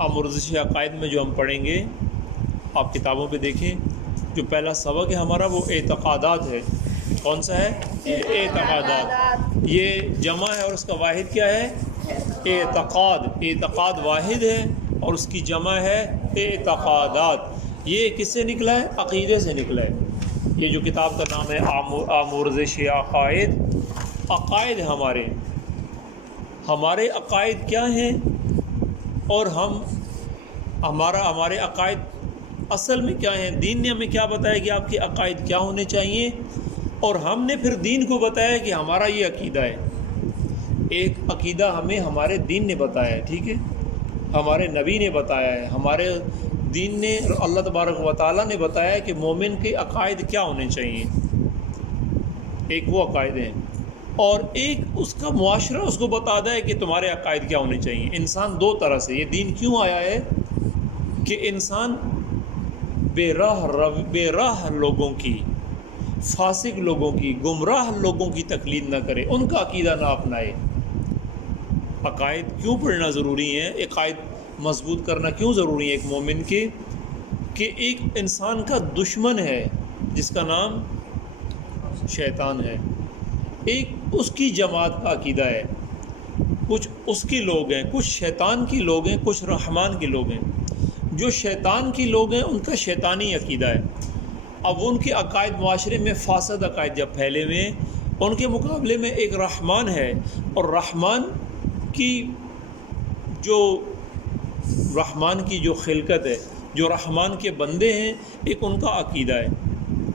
آمرزش عقائد میں جو ہم پڑھیں گے، آپ کتابوں پہ دیکھیں، جو پہلا سبق ہے ہمارا وہ اعتقادات ہے۔ کون سا ہے؟ اعتقادات۔ یہ جمع ہے اور اس کا واحد کیا ہے؟ اعتقاد۔ اعتقاد واحد ہے اور اس کی جمع ہے اعتقادات۔ یہ کس سے نکلا ہے؟ عقیدے سے نکلا ہے۔ یہ جو کتاب کا نام ہے آمرزش عقائد، عقائد ہمارے عقائد کیا ہیں، اور ہمارے عقائد اصل میں کیا ہیں۔ دین نے ہمیں کیا بتایا کہ آپ کے عقائد کیا ہونے چاہیے، اور ہم نے پھر دین کو بتایا کہ ہمارا یہ عقیدہ ہے۔ ایک عقیدہ ہمیں ہمارے دین نے بتایا ہے، ٹھیک ہے، ہمارے نبی نے بتایا ہے، ہمارے دین نے، اللہ تبارک و تعالیٰ نے بتایا ہے کہ مومن کے عقائد کیا ہونے چاہیے۔ ایک وہ عقائد ہیں، اور ایک اس کا معاشرہ اس کو بتاتا ہے کہ تمہارے عقائد کیا ہونے چاہیے۔ انسان دو طرح سے، یہ دین کیوں آیا ہے کہ انسان بے راہ لوگوں کی، فاسق لوگوں کی، گمراہ لوگوں کی تقلید نہ کرے، ان کا عقیدہ نہ اپنائے۔ عقائد کیوں پڑھنا ضروری ہے، عقائد مضبوط کرنا کیوں ضروری ہے ایک مومن کے، کہ ایک انسان کا دشمن ہے جس کا نام شیطان ہے، ایک اس کی جماعت کا عقیدہ ہے، کچھ اس کے لوگ ہیں، کچھ شیطان کے لوگ ہیں، کچھ رحمان کے لوگ ہیں۔ جو شیطان کے لوگ ہیں ان کا شیطانی عقیدہ ہے۔ اب ان کے عقائد معاشرے میں فاسد عقائد جب پھیلے ہوئے ہیں، ان کے مقابلے میں ایک رحمان ہے، اور رحمان کی جو خلقت ہے، جو رحمان کے بندے ہیں، ایک ان کا عقیدہ ہے۔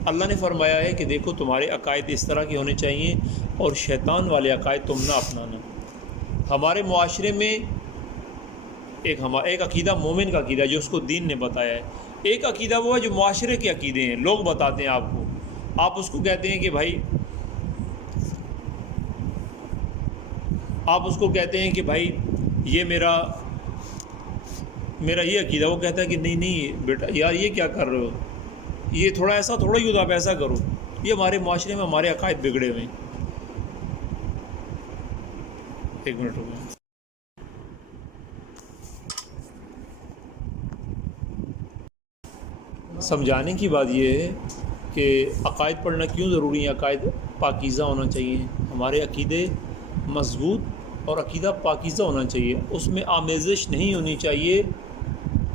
اللہ نے فرمایا ہے کہ دیکھو تمہارے عقائد اس طرح کے ہونے چاہیے، اور شیطان والے عقائد تم نہ اپنانا۔ ہمارے معاشرے میں ایک عقیدہ مومن کا عقیدہ جو اس کو دین نے بتایا ہے، ایک عقیدہ وہ ہے جو معاشرے کے عقیدے ہیں، لوگ بتاتے ہیں آپ کو، آپ اس کو کہتے ہیں کہ بھائی، آپ اس کو کہتے ہیں کہ بھائی یہ میرا یہ عقیدہ، وہ کہتا ہے کہ نہیں بیٹا یار یہ کیا کر رہے ہو، یہ تھوڑا ایسا تھوڑا ہی ہوتا، آپ ایسا کرو۔ یہ ہمارے معاشرے میں ہمارے عقائد بگڑے ہوئے ہیں۔ ایک منٹ ہو گیا۔ سمجھانے کی بات یہ ہے کہ عقائد پڑھنا کیوں ضروری ہے، عقائد پاکیزہ ہونا چاہیے، ہمارے عقیدے مضبوط اور عقیدہ پاکیزہ ہونا چاہیے، اس میں آمیزش نہیں ہونی چاہیے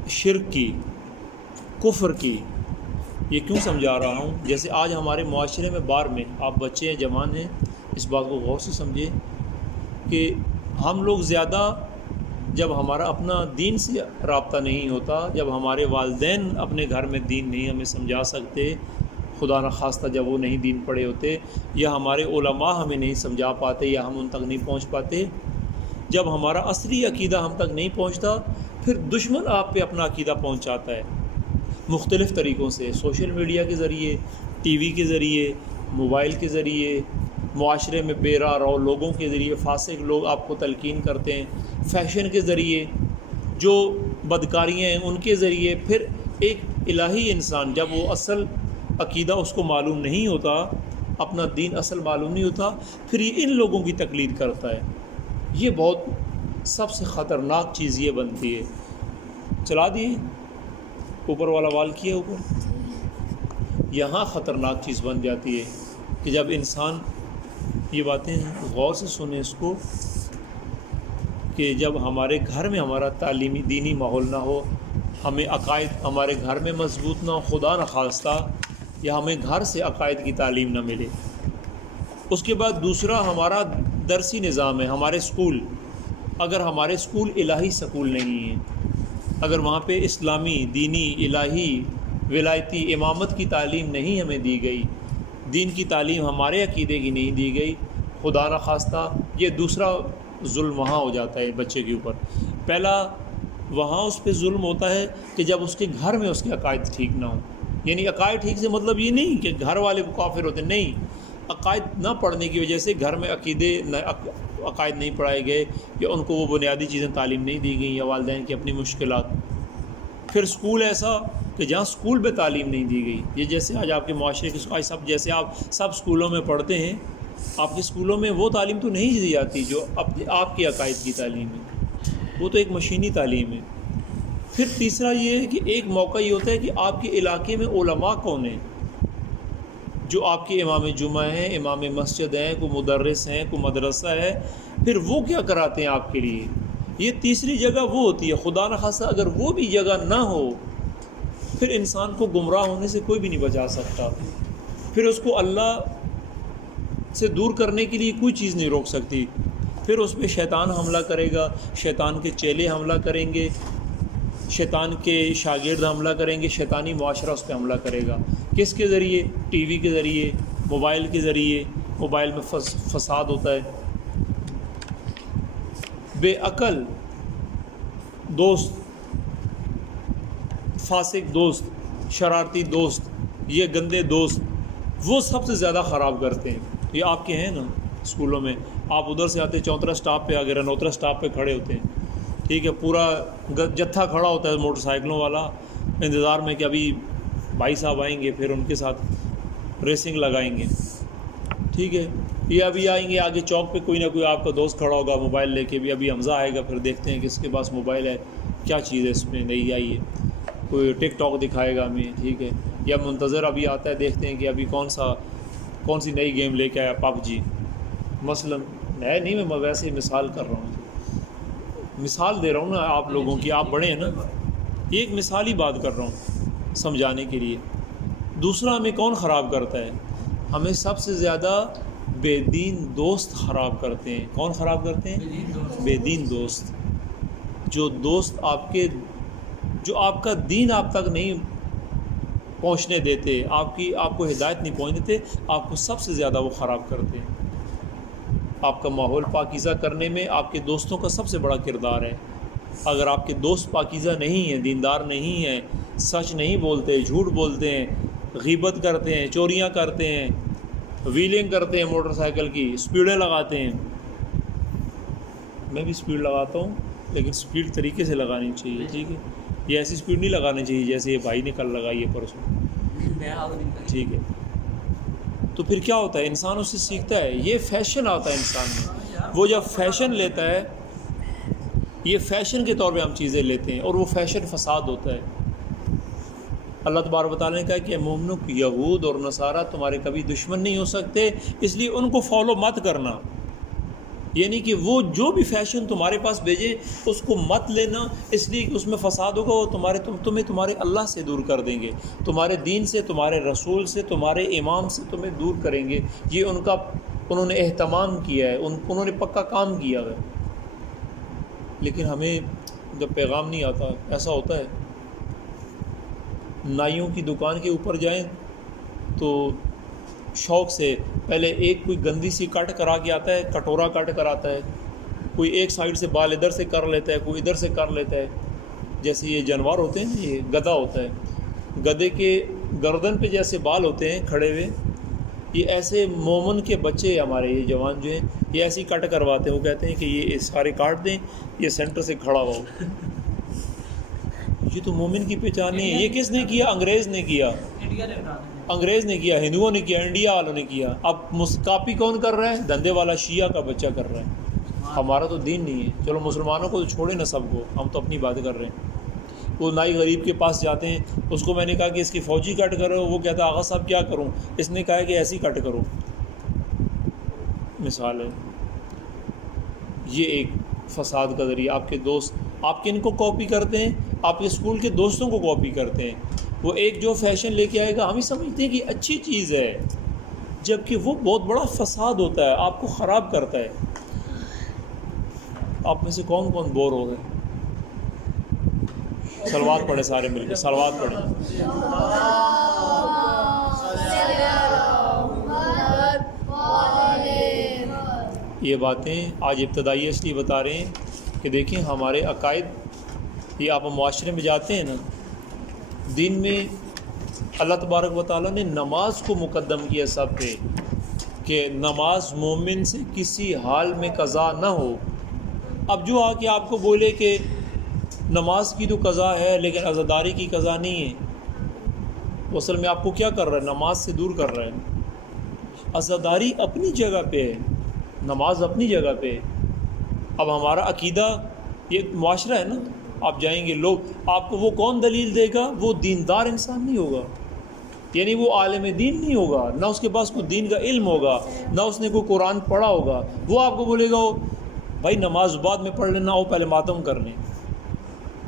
شرک کی، کفر کی۔ یہ کیوں سمجھا رہا ہوں، جیسے آج ہمارے معاشرے میں بار میں، آپ بچے ہیں، جوان ہیں، اس بات کو غور سے سمجھیں کہ ہم لوگ زیادہ، جب ہمارا اپنا دین سے رابطہ نہیں ہوتا، جب ہمارے والدین اپنے گھر میں دین نہیں ہمیں سمجھا سکتے، خدا نخواستہ جب وہ نہیں دین پڑھے ہوتے، یا ہمارے علماء ہمیں نہیں سمجھا پاتے، یا ہم ان تک نہیں پہنچ پاتے، جب ہمارا اصلی عقیدہ ہم تک نہیں پہنچتا، پھر دشمن آپ پہ اپنا عقیدہ پہنچاتا ہے مختلف طریقوں سے، سوشل میڈیا کے ذریعے، ٹی وی کے ذریعے، موبائل کے ذریعے، معاشرے میں بے راہ رو لوگوں کے ذریعے، فاسق لوگ آپ کو تلقین کرتے ہیں، فیشن کے ذریعے، جو بدکاریاں ہیں ان کے ذریعے۔ پھر ایک الہی انسان جب وہ اصل عقیدہ اس کو معلوم نہیں ہوتا، اپنا دین اصل معلوم نہیں ہوتا، پھر یہ ان لوگوں کی تقلید کرتا ہے۔ یہ بہت سب سے خطرناک چیز یہ بنتی ہے۔ چلا دیے اوپر والا وال کیا اوپر، یہاں خطرناک چیز بن جاتی ہے کہ جب انسان، یہ باتیں غور سے سنیں اس کو، کہ جب ہمارے گھر میں ہمارا تعلیمی دینی ماحول نہ ہو، ہمیں عقائد ہمارے گھر میں مضبوط نہ ہو، خدا نخواستہ، یا ہمیں گھر سے عقائد کی تعلیم نہ ملے۔ اس کے بعد دوسرا ہمارا درسی نظام ہے، ہمارے اسکول، اگر ہمارے اسکول الہی سکول نہیں ہیں، اگر وہاں پہ اسلامی، دینی، الہی، ولایتی، امامت کی تعلیم نہیں ہمیں دی گئی، دین کی تعلیم ہمارے عقیدے کی نہیں دی گئی، خدا نخواستہ یہ دوسرا ظلم وہاں ہو جاتا ہے بچے کے اوپر۔ پہلا وہاں اس پہ ظلم ہوتا ہے کہ جب اس کے گھر میں اس کے عقائد ٹھیک نہ ہوں، یعنی عقائد ٹھیک سے مطلب یہ نہیں کہ گھر والے کافر ہوتے، نہیں، عقائد نہ پڑھنے کی وجہ سے گھر میں عقائد نہیں پڑھائے گئے، یا ان کو وہ بنیادی چیزیں تعلیم نہیں دی گئیں، یا والدین کی اپنی مشکلات۔ پھر اسکول ایسا کہ جہاں اسکول میں تعلیم نہیں دی گئی، یہ جیسے آج آپ کے معاشرے کے سب، جیسے آپ سب اسکولوں میں پڑھتے ہیں، آپ کے اسکولوں میں وہ تعلیم تو نہیں دی جاتی جو آپ کے عقائد کی تعلیم ہے، وہ تو ایک مشینی تعلیم ہے۔ پھر تیسرا یہ ہے کہ ایک موقع یہ ہوتا ہے کہ آپ کے علاقے میں علماء کون ہیں جو آپ کے امام جمعہ ہیں، امام مسجد ہیں، کوئی مدرس ہیں، کوئی مدرسہ ہے، پھر وہ کیا کراتے ہیں آپ کے لیے. یہ تیسری جگہ وہ ہوتی ہے. خدا نخواستہ اگر وہ بھی جگہ نہ ہو پھر انسان کو گمراہ ہونے سے کوئی بھی نہیں بچا سکتا. پھر اس کو اللہ سے دور کرنے کے لیے کوئی چیز نہیں روک سکتی. پھر اس پہ شیطان حملہ کرے گا، شیطان کے چیلے حملہ کریں گے، شیطان کے شاگرد حملہ کریں گے، شیطانی معاشرہ اس پہ حملہ کرے گا. کس کے ذریعے؟ ٹی وی کے ذریعے، موبائل کے ذریعے. موبائل میں فساد ہوتا ہے. بے عقل دوست، فاسق دوست، شرارتی دوست، یہ گندے دوست وہ سب سے زیادہ خراب کرتے ہیں. یہ آپ کے ہیں نا اسکولوں میں، آپ ادھر سے آتے چوترا سٹاپ پہ، اگر رنوترا سٹاپ پہ کھڑے ہوتے ہیں، ٹھیک ہے، پورا جتھا کھڑا ہوتا ہے موٹر سائیکلوں والا انتظار میں کہ ابھی بھائی صاحب آئیں گے، پھر ان کے ساتھ ریسنگ لگائیں گے. ٹھیک ہے، یہ ابھی آئیں گے آگے چوک پہ کوئی نہ کوئی آپ کا دوست کھڑا ہوگا موبائل لے کے، بھی ابھی حمزہ آئے گا، پھر دیکھتے ہیں کہ اس کے پاس موبائل ہے، کیا چیز ہے اس میں نئی آئی ہے، کوئی ٹک ٹاک دکھائے گا ہمیں. ٹھیک ہے، یا منتظر ابھی آتا ہے، دیکھتے ہیں کہ ابھی کون سی نئی گیم لے کے آیا، پب جی مثلا. ہے نہیں، میں ویسے ہی مثال کر رہا ہوں، مثال دے رہا ہوں نا آپ لوگوں کی، آپ بڑے ہیں نا، یہ ایک مثالی بات کر رہا ہوں سمجھانے کے لیے. دوسرا ہمیں کون خراب کرتا ہے؟ ہمیں سب سے زیادہ بے دین دوست خراب کرتے ہیں. کون خراب کرتے ہیں؟ بے دین دوست. جو دوست جو آپ کا دین آپ تک نہیں پہنچنے دیتے، آپ کو ہدایت نہیں پہنچ دیتے، آپ کو سب سے زیادہ وہ خراب کرتے ہیں. آپ کا ماحول پاکیزہ کرنے میں آپ کے دوستوں کا سب سے بڑا کردار ہے. اگر آپ کے دوست پاکیزہ نہیں ہیں، دیندار نہیں ہیں، سچ نہیں بولتے، جھوٹ بولتے ہیں، غیبت کرتے ہیں، چوریاں کرتے ہیں، ویلنگ کرتے ہیں موٹر سائیکل کی، اسپیڈیں لگاتے ہیں. میں بھی اسپیڈ لگاتا ہوں، لیکن اسپیڈ طریقے سے لگانی چاہیے. ٹھیک ہے، یہ ایسی اسپیڈ نہیں لگانی چاہیے جیسے یہ بھائی نے کل لگائی ہے پرسوں. ٹھیک ہے، تو پھر کیا ہوتا ہے؟ انسان اس سے سیکھتا ہے. یہ فیشن آتا ہے انسان میں، وہ جب فیشن لیتا ہے، یہ فیشن کے طور پہ ہم چیزیں لیتے ہیں اور وہ فیشن فساد ہوتا ہے. اللہ تبارک و تعالیٰ نے کہا کہ مومنوں کو یہود اور نصارہ تمہارے کبھی دشمن نہیں ہو سکتے، اس لیے ان کو فالو مت کرنا. یعنی کہ وہ جو بھی فیشن تمہارے پاس بھیجیں اس کو مت لینا، اس لیے کہ اس میں فساد ہوگا، وہ تمہیں تمہارے اللہ سے دور کر دیں گے، تمہارے دین سے، تمہارے رسول سے، تمہارے امام سے تمہیں دور کریں گے. یہ انہوں نے اہتمام کیا ہے، انہوں نے پکا کام کیا ہے. لیکن ہمیں جب پیغام نہیں آتا، ایسا ہوتا ہے نائیوں کی دکان کے اوپر جائیں تو شوق سے پہلے کوئی گندی سی کٹ کرا کے آتا ہے، کٹورا کٹ کراتا ہے، کوئی ایک سائیڈ سے بال ادھر سے کر لیتا ہے، کوئی ادھر سے کر لیتا ہے. جیسے یہ جانور ہوتے ہیں نا، یہ گدھا ہوتا ہے، گدھے کے گردن پہ جیسے بال ہوتے ہیں کھڑے ہوئے، یہ ایسے مومن کے بچے ہمارے یہ جوان جو ہیں یہ ایسی کٹ کرواتے ہیں. وہ کہتے ہیں کہ یہ سارے کاٹ دیں، یہ سینٹر سے کھڑا ہو. یہ تو مومن کی پہچان نہیں ہے. یہ کس نے کیا؟ انگریز نے کیا. انگریز نے کیا، ہندوؤں نے کیا، انڈیا والوں نے کیا. اب کاپی کون کر رہا ہے؟ دندے والا شیعہ کا بچہ کر رہا ہے. ہمارا تو دین نہیں ہے. چلو مسلمانوں کو تو چھوڑے نا سب کو، ہم تو اپنی بات کر رہے ہیں. وہ نائی غریب کے پاس جاتے ہیں، اس کو میں نے کہا کہ اس کی فوجی کٹ کرو، وہ کہتا ہے آغا صاحب کیا کروں؟ اس نے کہا کہ ایسی کٹ کرو. مثال ہے یہ ایک فساد کا ذریعہ. آپ کے دوست آپ کن کو کاپی کرتے ہیں؟ آپ کے اسکول کے دوستوں کو کاپی کرتے ہیں. وہ ایک جو فیشن لے کے آئے گا، ہم ہی سمجھتے ہیں کہ اچھی چیز ہے، جبکہ وہ بہت بڑا فساد ہوتا ہے، آپ کو خراب کرتا ہے. آپ میں سے کون کون بور ہو گئے؟ صلوات پڑھے سارے مل کے، صلوات پڑھیں. یہ باتیں آج ابتدائی اس لیے بتا رہے ہیں کہ دیکھیں ہمارے عقائد، یہ آپ معاشرے میں جاتے ہیں نا، دین میں اللہ تبارک و تعالیٰ نے نماز کو مقدم کیا سب پہ، کہ نماز مومن سے کسی حال میں قضا نہ ہو. اب جو آ کے آپ کو بولے کہ نماز کی تو قضا ہے لیکن عزاداری کی قضا نہیں ہے، وہ اصل میں آپ کو کیا کر رہا ہے؟ نماز سے دور کر رہا ہے. عزاداری اپنی جگہ پہ ہے، نماز اپنی جگہ پہ ہے. اب ہمارا عقیدہ، یہ معاشرہ ہے نا، آپ جائیں گے لوگ آپ کو وہ کون دلیل دے گا؟ وہ دیندار انسان نہیں ہوگا، یعنی وہ عالم دین نہیں ہوگا، نہ اس کے پاس کوئی دین کا علم ہوگا، نہ اس نے کوئی قرآن پڑھا ہوگا۔ وہ آپ کو بولے گا بھائی نماز بعد میں پڑھ لینا، وہ پہلے ماتم کر لیں۔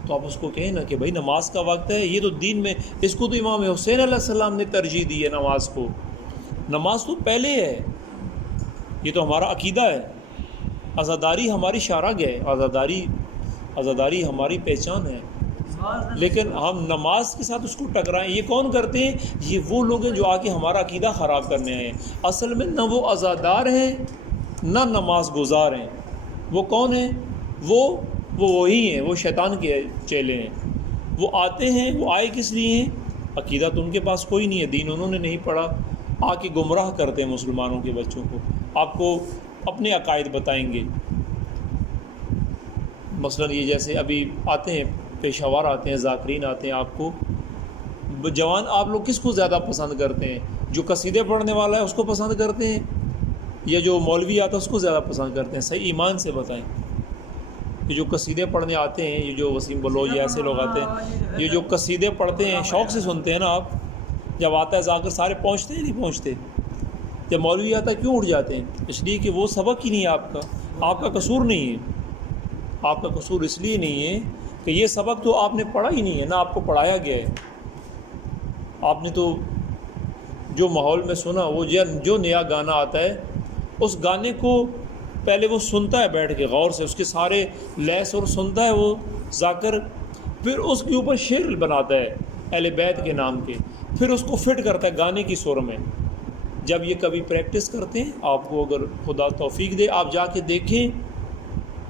تو آپ اس کو کہیں نا کہ بھائی نماز کا وقت ہے، یہ تو دین میں اس کو تو امام حسین علیہ السلام نے ترجیح دی ہے نماز کو، نماز تو پہلے ہے، یہ تو ہمارا عقیدہ ہے۔ عزاداری ہماری شارگ ہے، عزاداری ہماری پہچان ہے، لیکن ہم نماز کے ساتھ اس کو ٹکرائیں، یہ کون کرتے ہیں؟ یہ وہ لوگ ہیں جو آ کے ہمارا عقیدہ خراب کرنے آئے ہیں۔ اصل میں نہ وہ عزادار ہیں نہ نماز گزار ہیں، وہ کون ہیں؟ وہ وہی ہیں، وہ شیطان کے چیلے ہیں۔ وہ آتے ہیں، وہ آئے کس لیے ہیں؟ عقیدہ تو ان کے پاس کوئی نہیں ہے، دین انہوں نے نہیں پڑھا، آ کے گمراہ کرتے ہیں مسلمانوں کے بچوں کو، آپ کو اپنے عقائد بتائیں گے۔ مثلا یہ جیسے ابھی آتے ہیں پیشہ آتے ہیں، ذاکرین آتے ہیں، آپ کو جوان آپ لوگ کس کو زیادہ پسند کرتے ہیں؟ جو قصیدے پڑھنے والا ہے اس کو پسند کرتے ہیں یا جو مولوی آتا ہے اس کو زیادہ پسند کرتے ہیں؟ صحیح ایمان سے بتائیں۔ یہ جو قصیدے پڑھنے آتے ہیں، یہ جو وسیم بلوچ ایسے لوگ آتے ہیں، یہ جو قصیدے پڑھتے ہیں شوق سے سنتے ہیں نا، آپ جب آتا ہے ذاکر سارے پہنچتے ہیں نہیں پہنچتے؟ جب مولوی آتا ہے کیوں اٹھ جاتے ہیں؟ اس لیے کہ وہ سبق ہی نہیں ہے آپ کا قصور نہیں ہے، آپ کا قصور اس لیے نہیں ہے کہ یہ سبق تو آپ نے پڑھا ہی نہیں ہے، نہ آپ کو پڑھایا گیا ہے۔ آپ نے تو جو ماحول میں سنا، وہ جو نیا گانا آتا ہے اس گانے کو پہلے وہ سنتا ہے بیٹھ کے غور سے، اس کے سارے لیس اور سنتا ہے وہ ذاکر، پھر اس کے اوپر شعر بناتا ہے اہل بیت کے نام کے، پھر اس کو فٹ کرتا ہے گانے کی سر میں۔ جب یہ کبھی پریکٹس کرتے ہیں، آپ کو اگر خدا توفیق دے آپ جا کے دیکھیں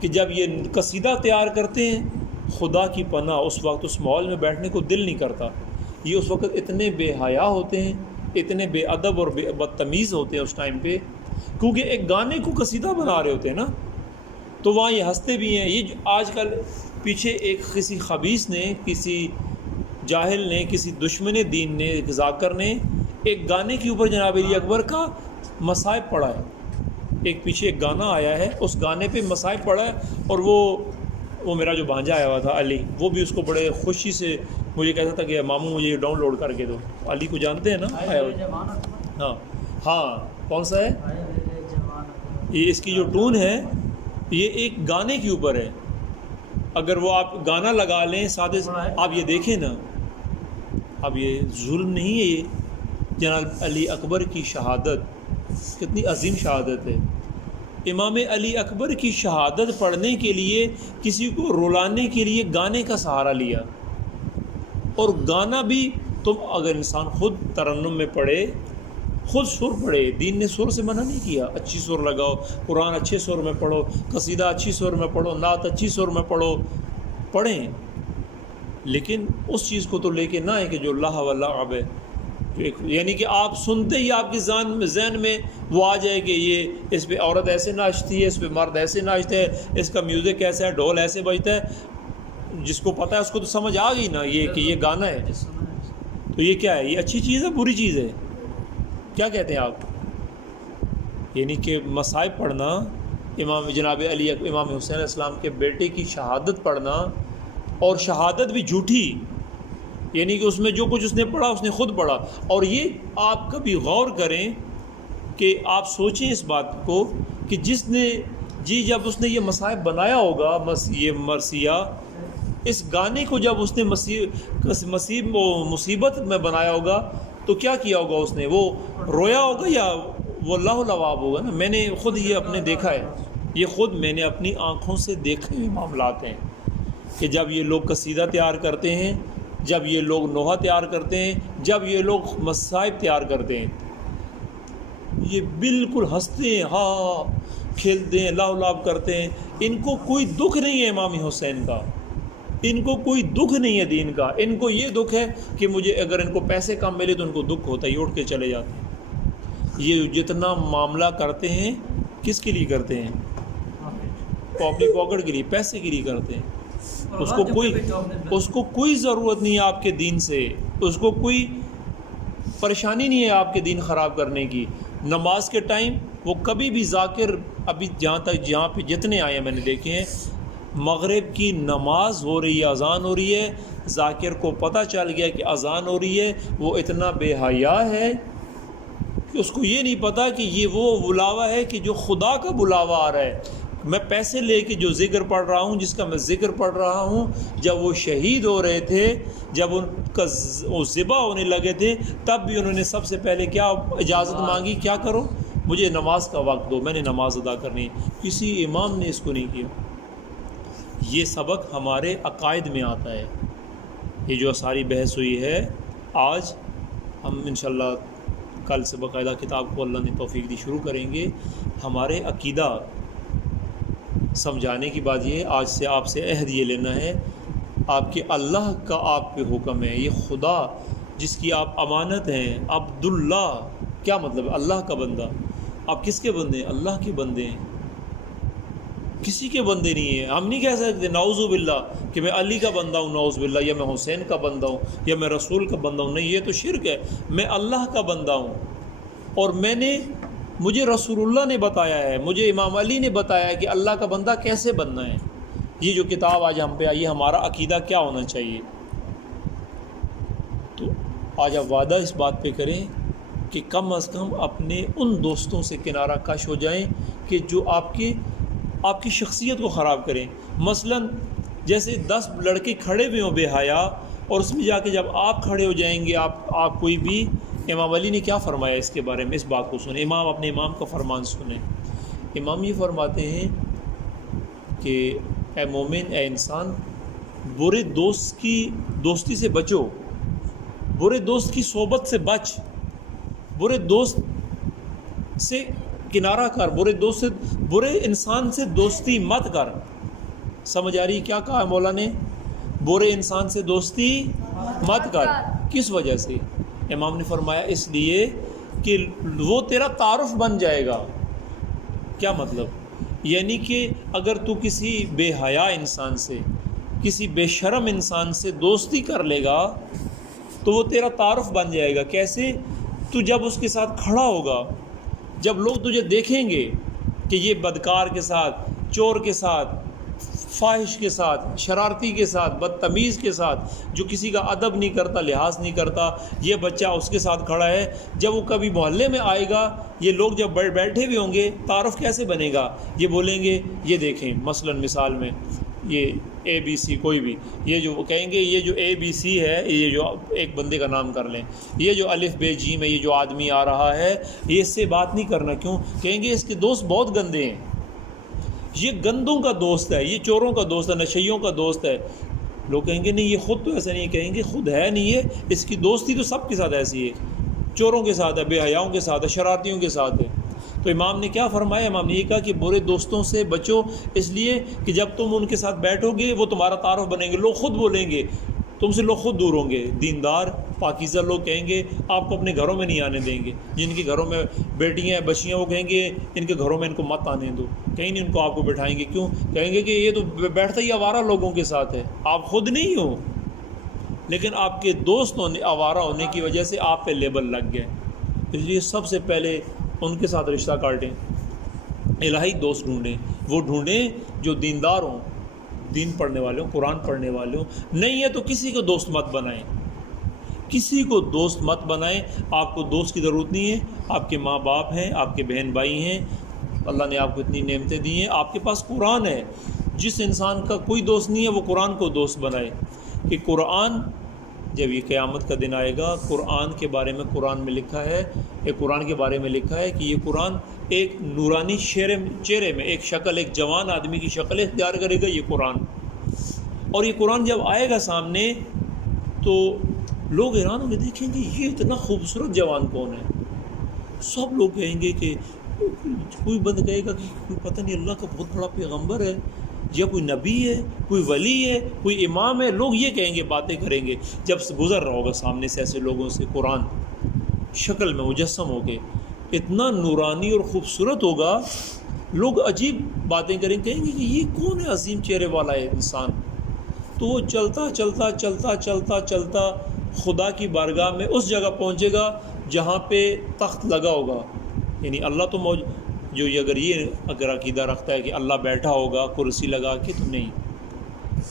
کہ جب یہ قصیدہ تیار کرتے ہیں، خدا کی پناہ اس وقت اس ماحول میں بیٹھنے کو دل نہیں کرتا۔ یہ اس وقت اتنے بے حیا ہوتے ہیں، اتنے بے ادب اور بدتمیز ہوتے ہیں اس ٹائم پہ، کیونکہ ایک گانے کو قصیدہ بنا رہے ہوتے ہیں نا، تو وہاں یہ ہنستے بھی ہیں۔ یہ آج کل پیچھے ایک کسی خبیث نے، کسی جاہل نے، کسی دشمن دین نے، ایک ذاکر نے ایک گانے کے اوپر جناب علی اکبر کا مصائب پڑھا ہے۔ ایک پیچھے ایک گانا آیا ہے، اس گانے پہ مصائب پڑھا ہے، اور وہ میرا جو بھانجا آیا ہوا تھا علی، وہ بھی اس کو بڑے خوشی سے مجھے کہتا تھا کہ ماموں مجھے یہ ڈاؤن لوڈ کر کے دو۔ علی کو جانتے ہیں نا؟ ہاں کون سا ہے یہ؟ اس کی جو ٹون ہے یہ ایک گانے کے اوپر ہے، اگر وہ آپ گانا لگا لیں سادے، آپ یہ دیکھیں نا، اب یہ ظلم نہیں ہے؟ یہ جناب علی اکبر کی شہادت کتنی عظیم شہادت ہے۔ امام علی اکبر کی شہادت پڑھنے کے لیے کسی کو رلانے کے لیے گانے کا سہارا لیا، اور گانا بھی تم اگر انسان خود ترنم میں پڑھے، خود سر پڑھے، دین نے سر سے منع نہیں کیا، اچھی سر لگاؤ، قرآن اچھے سر میں پڑھو، قصیدہ اچھی سر میں پڑھو، نعت اچھی سر میں پڑھیں، لیکن اس چیز کو تو لے کے نہ ہے کہ جو اللہ واللعب ہے، یعنی کہ آپ سنتے ہی آپ کے ذہن میں وہ آ جائے کہ یہ اس پہ عورت ایسے ناچتی ہے، اس پہ مرد ایسے ناچتے ہیں، اس کا میوزک ایسا ہے، ڈھول ایسے بجتا ہے۔ جس کو پتہ ہے اس کو تو سمجھ آ گئی نا یہ کہ یہ گانا ہے، تو یہ کیا ہے؟ یہ اچھی چیز ہے بری چیز ہے؟ کیا کہتے ہیں آپ؟ یعنی کہ مصائب پڑھنا، امام جناب علی امام حسین علیہ السلام کے بیٹے کی شہادت پڑھنا، اور شہادت بھی جھوٹی، یعنی کہ اس میں جو کچھ اس نے پڑھا اس نے خود پڑھا۔ اور یہ آپ کبھی غور کریں کہ آپ سوچیں اس بات کو کہ جس نے جب اس نے یہ مصائب بنایا ہوگا، یہ مرثیہ، اس گانے کو جب اس نے مصیبت میں بنایا ہوگا تو کیا کیا ہوگا اس نے؟ وہ رویا ہوگا یا وہ اللہ لواب ہوگا نا؟ میں نے خود یہ اپنے دیکھا ہے، یہ خود میں نے اپنی آنکھوں سے دیکھے ہوئے معاملات ہیں کہ جب یہ لوگ قصیدہ تیار کرتے ہیں، جب یہ لوگ نوحہ تیار کرتے ہیں، جب یہ لوگ مصائب تیار کرتے ہیں، یہ بالکل ہنستے ہیں، ہاں کھیلتے ہیں، لاؤ لاب کرتے ہیں، ان کو کوئی دکھ نہیں ہے امام حسین کا، ان کو کوئی دکھ نہیں ہے دین کا، ان کو یہ دکھ ہے کہ مجھے اگر ان کو پیسے کم ملے تو ان کو دکھ ہوتا ہے، یہ اٹھ کے چلے جاتے ہیں۔ یہ جتنا معاملہ کرتے ہیں کس کے لیے کرتے ہیں؟ اپنی پاکٹ کے لیے، پیسے کے لیے کرتے ہیں۔ اس کو کوئی ضرورت نہیں ہے آپ کے دین سے، اس کو کوئی پریشانی نہیں ہے آپ کے دین خراب کرنے کی۔ نماز کے ٹائم وہ کبھی بھی ذاکر، ابھی جہاں پہ جتنے آئے ہیں میں نے دیکھے ہیں، مغرب کی نماز ہو رہی ہے، اذان ہو رہی ہے، ذاکر کو پتہ چل گیا کہ اذان ہو رہی ہے، وہ اتنا بے حیا ہے کہ اس کو یہ نہیں پتہ کہ یہ وہ بلاوا ہے کہ جو خدا کا بلاوا آ رہا ہے۔ میں پیسے لے کے جو ذکر پڑھ رہا ہوں، جس کا میں ذکر پڑھ رہا ہوں، جب وہ شہید ہو رہے تھے، جب ان کا وہ ذبح ہونے لگے تھے، تب بھی انہوں نے سب سے پہلے کیا اجازت مانگی؟ کیا کرو؟ مجھے نماز کا وقت دو، میں نے نماز ادا کرنی ہے۔ کسی امام نے اس کو نہیں کیا۔ یہ سبق ہمارے عقائد میں آتا ہے۔ یہ جو ساری بحث ہوئی ہے، آج ہم انشاءاللہ کل سے باقاعدہ کتاب کو اللہ نے توفیق دی شروع کریں گے۔ ہمارے عقیدہ سمجھانے کی بات یہ ہے، آج سے آپ سے عہد یہ لینا ہے، آپ کے اللہ کا آپ پہ حکم ہے، یہ خدا جس کی آپ امانت ہیں، عبداللہ، کیا مطلب ہے؟ اللہ کا بندہ۔ آپ کس کے بندے ہیں؟ اللہ کے بندے ہیں، کسی کے بندے نہیں ہیں۔ ہم نہیں کہہ سکتے نعوذ باللہ کہ میں علی کا بندہ ہوں، نعوذ باللہ، یا میں حسین کا بندہ ہوں، یا میں رسول کا بندہ ہوں۔ نہیں، یہ تو شرک ہے۔ میں اللہ کا بندہ ہوں، اور مجھے رسول اللہ نے بتایا ہے، مجھے امام علی نے بتایا ہے کہ اللہ کا بندہ کیسے بننا ہے۔ یہ جو کتاب آج ہم پہ آئی ہے، ہمارا عقیدہ کیا ہونا چاہیے؟ تو آج آپ وعدہ اس بات پہ کریں کہ کم از کم اپنے ان دوستوں سے کنارہ کش ہو جائیں کہ جو آپ کی شخصیت کو خراب کریں۔ مثلا جیسے 10 لڑکے کھڑے ہوئے ہوں بے حیا، اور اس میں جا کے جب آپ کھڑے ہو جائیں گے، آپ کوئی بھی، امام علی نے کیا فرمایا اس کے بارے میں؟ اس بات کو سنیں، اپنے امام کا فرمان سنیں۔ امام یہ فرماتے ہیں کہ اے مومن، اے انسان، برے دوست کی دوستی سے بچو، برے دوست کی صحبت سے بچ، برے دوست سے کنارہ کر، برے انسان سے دوستی مت کر۔ سمجھ آ رہی کیا کہا ہے مولا نے؟ برے انسان سے دوستی مت کر۔ کس وجہ سے؟ امام نے فرمایا اس لیے کہ وہ تیرا تعارف بن جائے گا۔ کیا مطلب؟ یعنی کہ اگر تو کسی بے حیا انسان سے، کسی بے شرم انسان سے دوستی کر لے گا تو وہ تیرا تعارف بن جائے گا۔ کیسے؟ تو جب اس کے ساتھ کھڑا ہوگا، جب لوگ تجھے دیکھیں گے کہ یہ بدکار کے ساتھ، چور کے ساتھ، فاحش کے ساتھ، شرارتی کے ساتھ، بدتمیز کے ساتھ، جو کسی کا ادب نہیں کرتا، لحاظ نہیں کرتا، یہ بچہ اس کے ساتھ کھڑا ہے، جب وہ کبھی محلے میں آئے گا، یہ لوگ جب بیٹھے ہوئے ہوں گے، تعارف کیسے بنے گا؟ یہ بولیں گے، یہ دیکھیں، مثلا مثال میں یہ اے بی سی، کوئی بھی، یہ جو کہیں گے، یہ جو اے بی سی ہے، یہ جو ایک بندے کا نام کر لیں، یہ جو الف بے جیم ہے، یہ جو آدمی آ رہا ہے، یہ اس سے بات نہیں کرنا۔ کیوں؟ کہیں گے اس کے دوست بہت گندے ہیں، یہ گندوں کا دوست ہے، یہ چوروں کا دوست ہے، نشیوں کا دوست ہے۔ لوگ کہیں گے نہیں، یہ خود تو ایسا نہیں، کہیں گے خود ہے نہیں، ہے اس کی دوستی تو سب کے ساتھ ایسی ہے، چوروں کے ساتھ ہے، بے حیاؤں کے ساتھ ہے، شرارتیوں کے ساتھ ہے۔ تو امام نے کیا فرمایا؟ امام نے یہ کہا کہ برے دوستوں سے بچو، اس لیے کہ جب تم ان کے ساتھ بیٹھو گے وہ تمہارا تعارف بنیں گے، لوگ خود بولیں گے تم سے، لوگ خود دور ہوں گے۔ دیندار پاکیزہ لوگ کہیں گے آپ کو اپنے گھروں میں نہیں آنے دیں گے، جن کے گھروں میں بیٹیاں ہیں، بچیاں، وہ کہیں گے ان کے گھروں میں ان کو مت آنے دو، کہیں نہیں ان کو آپ کو بٹھائیں گے۔ کیوں؟ کہیں گے کہ یہ تو بیٹھتا ہی آوارہ لوگوں کے ساتھ ہے، آپ خود نہیں ہو، لیکن آپ کے دوست آوارہ ہونے کی وجہ سے آپ پہ لیبل لگ گئے۔ اس لیے سب سے پہلے ان کے ساتھ رشتہ کاٹیں، الہی دوست ڈھونڈیں، وہ ڈھونڈیں جو دیندار ہوں، دین پڑھنے والے ہوں، قرآن پڑھنے والے ہوں۔ نہیں ہے تو کسی کو دوست مت بنائیں، کسی کو دوست مت بنائیں۔ آپ کو دوست کی ضرورت نہیں ہے، آپ کے ماں باپ ہیں، آپ کے بہن بھائی ہیں، اللہ نے آپ کو اتنی نعمتیں دی ہیں، آپ کے پاس قرآن ہے۔ جس انسان کا کوئی دوست نہیں ہے وہ قرآن کو دوست بنائے، کہ قرآن جب یہ قیامت کا دن آئے گا، قرآن کے بارے میں قرآن میں لکھا ہے، قرآن کے بارے میں لکھا ہے کہ یہ قرآن ایک نورانی چہرے میں ایک شکل، ایک جوان آدمی کی شکل اختیار کرے گا یہ قرآن۔ اور یہ قرآن جب آئے گا سامنے تو لوگ حیران ہوں گے، دیکھیں گے یہ اتنا خوبصورت جوان کون ہے۔ سب لوگ کہیں گے کہ کوئی بند کہے گا کہ کوئی پتہ نہیں اللہ کا بہت بڑا پیغمبر ہے، یا کوئی نبی ہے، کوئی ولی ہے، کوئی امام ہے، لوگ یہ کہیں گے، باتیں کریں گے۔ جب گزر رہا ہوگا سامنے سے ایسے لوگوں سے قرآن شکل میں مجسم ہو کے، اتنا نورانی اور خوبصورت ہوگا، لوگ عجیب باتیں کریں، کہیں گے کہ یہ کون ہے عظیم چہرے والا ہے انسان۔ تو وہ چلتا چلتا چلتا چلتا چلتا خدا کی بارگاہ میں اس جگہ پہنچے گا جہاں پہ تخت لگا ہوگا، یعنی اللہ تو اگر عقیدہ رکھتا ہے کہ اللہ بیٹھا ہوگا کرسی لگا کے، تو نہیں،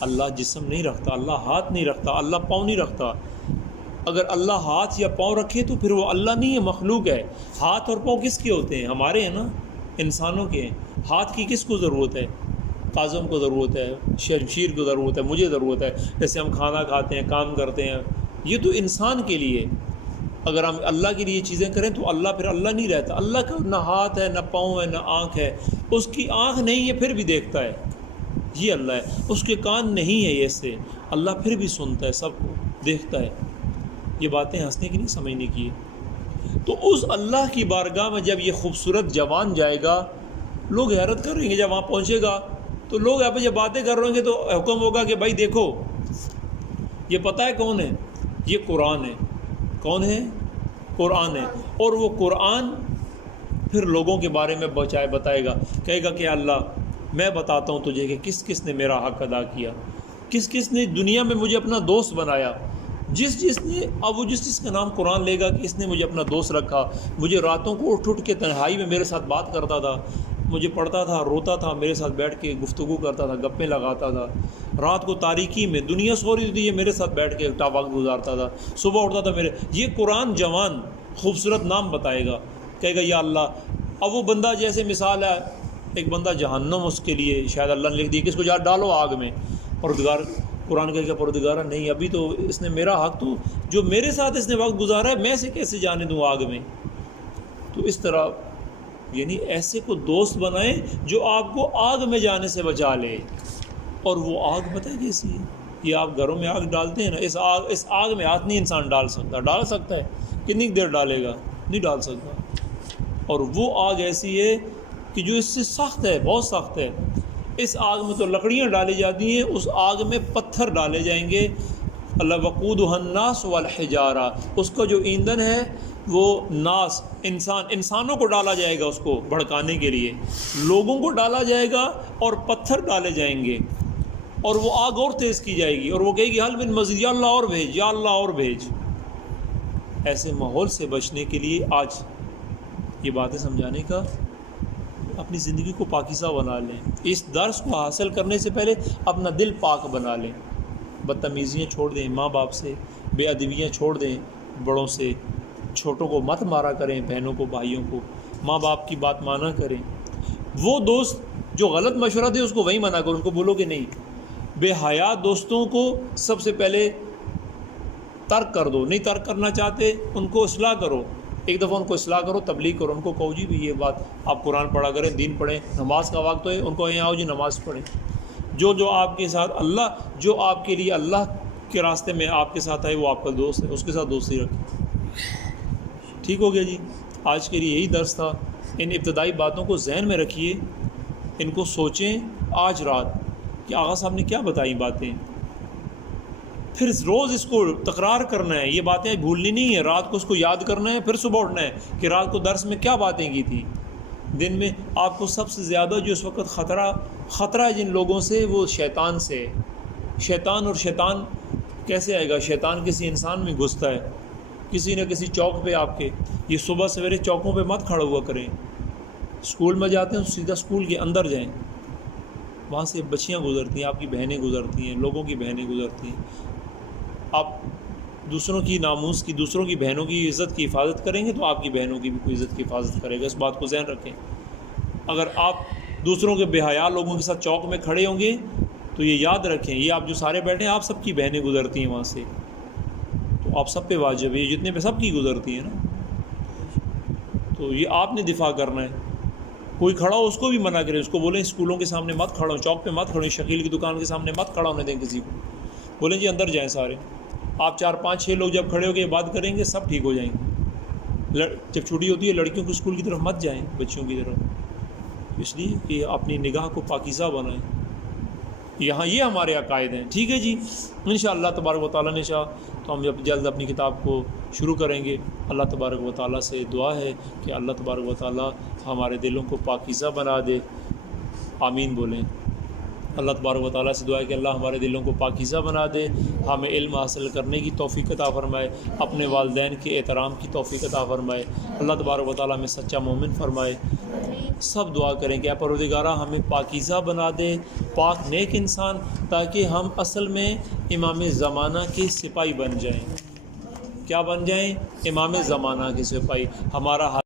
اللہ جسم نہیں رکھتا، اللہ ہاتھ نہیں رکھتا، اللہ پاؤں نہیں رکھتا۔ اگر اللہ ہاتھ یا پاؤں رکھے تو پھر وہ اللہ نہیں ہے، مخلوق ہے۔ ہاتھ اور پاؤں کس کے ہوتے ہیں؟ ہمارے ہیں نا، انسانوں کے ہیں۔ ہاتھ کی کس کو ضرورت ہے؟ قاسم کو ضرورت ہے، شمشیر کو ضرورت ہے، مجھے ضرورت ہے۔ جیسے ہم کھانا کھاتے ہیں، کام کرتے ہیں، یہ تو انسان کے لیے۔ اگر ہم اللہ کے لیے چیزیں کریں تو اللہ پھر اللہ نہیں رہتا۔ اللہ کا نہ ہاتھ ہے، نہ پاؤں ہے، نہ آنکھ ہے۔ اس کی آنکھ نہیں ہے پھر بھی دیکھتا ہے، یہ اللہ ہے۔ اس کے کان نہیں ہے ایسے، اللہ پھر بھی سنتا ہے، سب کو دیکھتا ہے۔ یہ باتیں ہنسنے کی نہیں، سمجھنے کی ہے۔ تو اس اللہ کی بارگاہ میں جب یہ خوبصورت جوان جائے گا، لوگ حیرت کریں گے۔ جب وہاں پہنچے گا تو لوگ یہاں پہ جب باتیں کر رہے ہوں گے تو حکم ہوگا کہ بھائی دیکھو، یہ پتہ ہے کون ہے؟ یہ قرآن ہے۔ کون ہے؟ قرآن ہے۔ اور وہ قرآن پھر لوگوں کے بارے میں بتائے گا، کہے گا کہ اللہ میں بتاتا ہوں تجھے کہ کس کس نے میرا حق ادا کیا، کس کس نے دنیا میں مجھے اپنا دوست بنایا۔ جس نے اب وہ جس کا نام قرآن لے گا کہ اس نے مجھے اپنا دوست رکھا، مجھے راتوں کو اٹھ کے تنہائی میں میرے ساتھ بات کرتا تھا، مجھے پڑھتا تھا، روتا تھا، میرے ساتھ بیٹھ کے گفتگو کرتا تھا، گپیں لگاتا تھا، رات کو تاریکی میں دنیا سو رہی تھی، یہ میرے ساتھ بیٹھ کے وقت گزارتا تھا، صبح اٹھتا تھا یہ قرآن جوان خوبصورت نام بتائے گا، کہے گا یا اللہ۔ اب وہ بندہ جیسے مثال ہے، ایک بندہ جہنم اس کے لیے شاید اللہ نے لکھ دی کہ اس کو جا ڈالو آگ میں، پروردگار قرآن کہے گا پروردگارہ نہیں، ابھی تو اس نے میرا حق تو جو میرے ساتھ اس نے وقت گزارا ہے میں اسے کیسے جانے دوں آگ میں۔ تو اس طرح یعنی ایسے کو دوست بنائیں جو آپ کو آگ میں جانے سے بچا لے۔ اور وہ آگ پتہ ہے کیسی ہے؟ یہ آپ گھروں میں آگ ڈالتے ہیں نا، اس آگ میں ہاتھ نہیں انسان ڈال سکتا۔ ڈال سکتا ہے؟ کتنی دیر ڈالے گا؟ نہیں ڈال سکتا۔ اور وہ آگ ایسی ہے کہ جو اس سے سخت ہے، بہت سخت ہے۔ اس آگ میں تو لکڑیاں ڈالی جاتی ہیں، اس آگ میں پتھر ڈالے جائیں گے۔ اللہ وقودھا الناس والحجارہ، اس کا جو ایندھن ہے وہ ناس انسانوں کو ڈالا جائے گا، اس کو بھڑکانے کے لیے لوگوں کو ڈالا جائے گا، اور پتھر ڈالے جائیں گے، اور وہ آگ اور تیز کی جائے گی، اور وہ کہے گی حل من مزید، یا اللہ اور بھیج، یا اللہ اور بھیج۔ ایسے ماحول سے بچنے کے لیے آج یہ باتیں سمجھانے کا، اپنی زندگی کو پاکیزہ بنا لیں۔ اس درس کو حاصل کرنے سے پہلے اپنا دل پاک بنا لیں۔ بدتمیزیاں چھوڑ دیں ماں باپ سے، بے ادبیاں چھوڑ دیں بڑوں سے، چھوٹوں کو مت مارا کریں، بہنوں کو، بھائیوں کو، ماں باپ کی بات مانا کریں۔ وہ دوست جو غلط مشورہ دے اس کو وہی منع کرو، ان کو بولو کہ نہیں۔ بے حیا دوستوں کو سب سے پہلے ترک کر دو، نہیں ترک کرنا چاہتے ان کو اصلاح کرو، ایک دفعہ ان کو اصلاح کرو، تبلیغ کرو، ان کو کہو جی بھی یہ بات آپ قرآن پڑھا کریں، دین پڑھیں، نماز کا وقت ہے، ان کو یہاں آؤ جی نماز پڑھیں۔ جو آپ کے ساتھ اللہ، جو آپ کے لیے اللہ کے راستے میں آپ کے ساتھ آئے وہ آپ کا دوست ہے، اس کے ساتھ دوستی رکھیں۔ ٹھیک ہو گیا جی؟ آج کے لیے یہی درس تھا۔ ان ابتدائی باتوں کو ذہن میں رکھیے، ان کو سوچیں آج رات کہ آغا صاحب نے کیا بتائی باتیں، پھر روز اس کو تکرار کرنا ہے، یہ باتیں بھولنی نہیں ہے، رات کو اس کو یاد کرنا ہے، پھر صبح اٹھنا ہے کہ رات کو درس میں کیا باتیں کی تھی۔ دن میں آپ کو سب سے زیادہ جو اس وقت خطرہ ہے جن لوگوں سے، وہ شیطان سے۔ شیطان، اور شیطان کیسے آئے گا؟ شیطان کسی انسان میں گھستا ہے، کسی نہ کسی چوک پہ آپ کے۔ یہ صبح سویرے چوکوں پہ مت کھڑا ہوا کریں، اسکول میں جاتے ہیں تو سیدھا اسکول کے اندر جائیں، وہاں سے بچیاں گزرتی ہیں، آپ کی بہنیں گزرتی ہیں، لوگوں کی بہنیں گزرتی ہیں۔ آپ دوسروں کی ناموس کی، دوسروں کی بہنوں کی عزت کی حفاظت کریں گے تو آپ کی بہنوں کی بھی کوئی عزت کی حفاظت کرے گا، اس بات کو ذہن رکھیں۔ اگر آپ دوسروں کے بے حیا لوگوں کے ساتھ چوک میں کھڑے ہوں گے تو یہ یاد رکھیں، یہ آپ جو سارے بیٹھے ہیں آپ سب کی بہنیں گزرتی ہیں وہاں سے، تو آپ سب پہ واجب ہے، یہ جتنے پہ سب کی گزرتی ہیں نا، تو یہ آپ نے دفاع کرنا ہے۔ کوئی کھڑا ہو اس کو بھی منع کریں، اس کو بولیں اسکولوں کے سامنے مت کھڑا ہو، چوک پہ مت کھڑو، شکیل کی دکان کے سامنے مت کھڑا ہونے دیں کسی کو، بولیں جی اندر جائیں سارے۔ آپ 4 5 6 لوگ جب کھڑے ہو کے بات کریں گے سب ٹھیک ہو جائیں گے۔ جب چھٹی ہوتی ہے لڑکیوں کو اسکول کی طرف مت جائیں، بچیوں کی طرف، اس لیے کہ اپنی نگاہ کو پاکیزہ بنائیں۔ یہاں یہ ہمارے عقائد ہیں۔ ٹھیک ہے جی، انشاءاللہ تبارک و تعالیٰ نے چاہا تو ہم جب جلد اپنی کتاب کو شروع کریں گے۔ اللہ تبارک و تعالیٰ سے دعا ہے کہ اللہ تبارک و تعالیٰ ہمارے دلوں کو پاکیزہ بنا دے، آمین بولیں۔ اللہ تبارک و تعالیٰ سے دعا ہے کہ اللہ ہمارے دلوں کو پاکیزہ بنا دے، ہمیں علم حاصل کرنے کی توفیق عطا فرمائے، اپنے والدین کے احترام کی توفیق عطا فرمائے، اللہ تبارک و تعالیٰ ہمیں سچا مومن فرمائے۔ سب دعا کریں کہ اے پروردگارہ ہمیں پاکیزہ بنا دے، پاک نیک انسان، تاکہ ہم اصل میں امام زمانہ کے سپاہی بن جائیں۔ کیا بن جائیں؟ امام زمانہ کے سپاہی۔ ہمارا